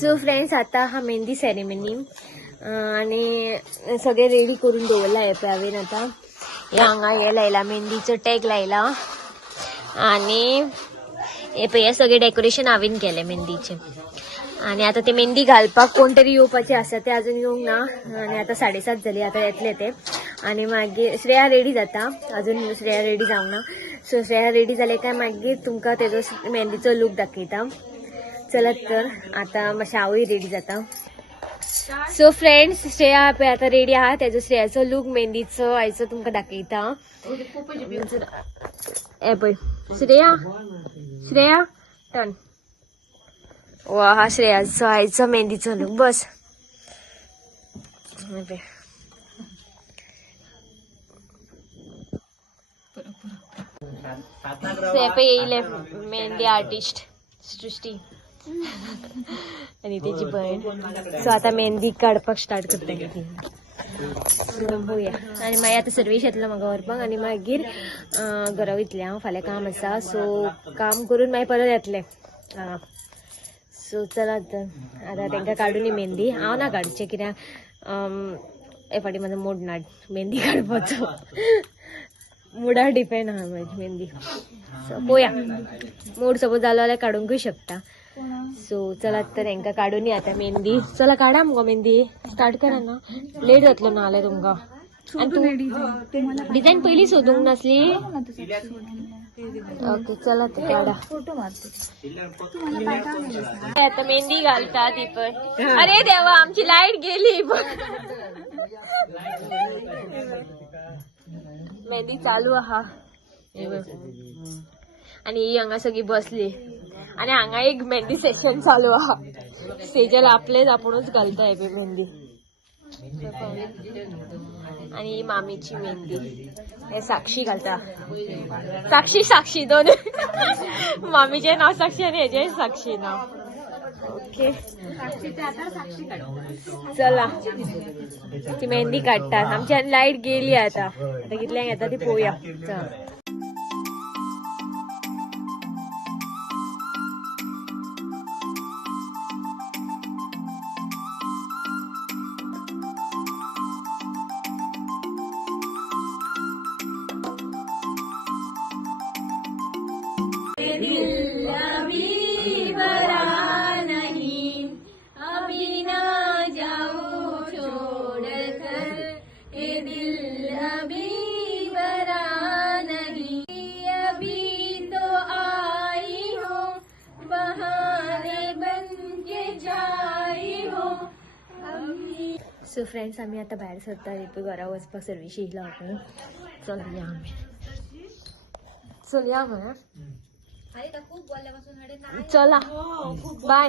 So friends, आता हा mehndi ceremony आणि सगळे रेडी करून दवरला आहे हांवें. आता हांगा हे लायला मेहंदीचो टॅग लायला आणि हे पळय हे सगळे डेकोरेशन हांवें केले मेहंदीचे. आणि आता ते मेहंदी घालपाक कोण तरी येवपाचे आसा, ते अजून येवंक ना. आणि आता 7:30 जाली, आता येतले ते. आणि मागीर श्रेया रेडी जाता, अजून श्रेया रेडी जावंक ना. सो श्रेया रेडी जाले काय मागीर तुमकां तेजो मेहंदीचो लूक दाखयता. चलत तर आता मातशें हांवूय रेडी जाता. सो फ्रेंड्स, श्रेया पळय आता रेडी आहा. तेजो श्रेयाचो लूक मेहंदीचो आयचो तुमकां दाखयता. हे पळय श्रेया, श्रेया टर्न. वा, हा श्रेयाचो आयचो मेहंदीचो लूक. बस येयले मेहंदी आर्टिस्ट सृष्टी आणि त्याची बहीण. सो आता मेहंदी काडपाक स्टार्ट करतली ती. पळोवया. आणि मागीर आता सर्वेश येतलो म्हाका व्हरपाक आणि मागीर घरा वयतलें हांव. फाल्यां काम आसा, सो काम करून मागीर परत येतलें. सो चला तर आता तांकां काडूनी मेहंदी. हांव ना काडचें कित्याक हे फाटी म्हाजो मूड ना मेहंदी काडपाचो. मुडार डिपेंड आहा म्हाजी मेहंदी. सो पळोवया, मूड सपोज जालो जाल्यार काडूंकूय शकता. सो चला तर हांकां काडूनी आता मेहंदी. चला काडा मुगो मेहंदी. स्टार्ट करा ना, लेट जातलो ना जाल्यार तुमकां. आनी तूं डिझायन पयलीं सोदूंक नासली. ओके चला तर काडा. आता मेहंदी घालता ती पण. अरे देवा, आमची लाईट गेली. मेहंदी चालू आहा आणि ही हांगा सगळी बसली. आणि हांगा एक मेहंदी सेशन चालू आहा. स्टेजर आपलेच आपुणूच घालता हे मेहंदी. आणि ही मामीची मेहंदी. हे साक्षी घालता. साक्षी दोन. मामीचे नाव साक्षी आणि हेचे साक्षी नाव. ओके चला, ती मेहंदी काढतात. आमची लाईट गेली आता कितल्यांक येता ती पळोवया. चल सो फ्रेंड्स, आम्ही आता भायर सरता. घरा वचपाक सर्विस येयला आपण. चलया आमी. चलया मग. चला बाय.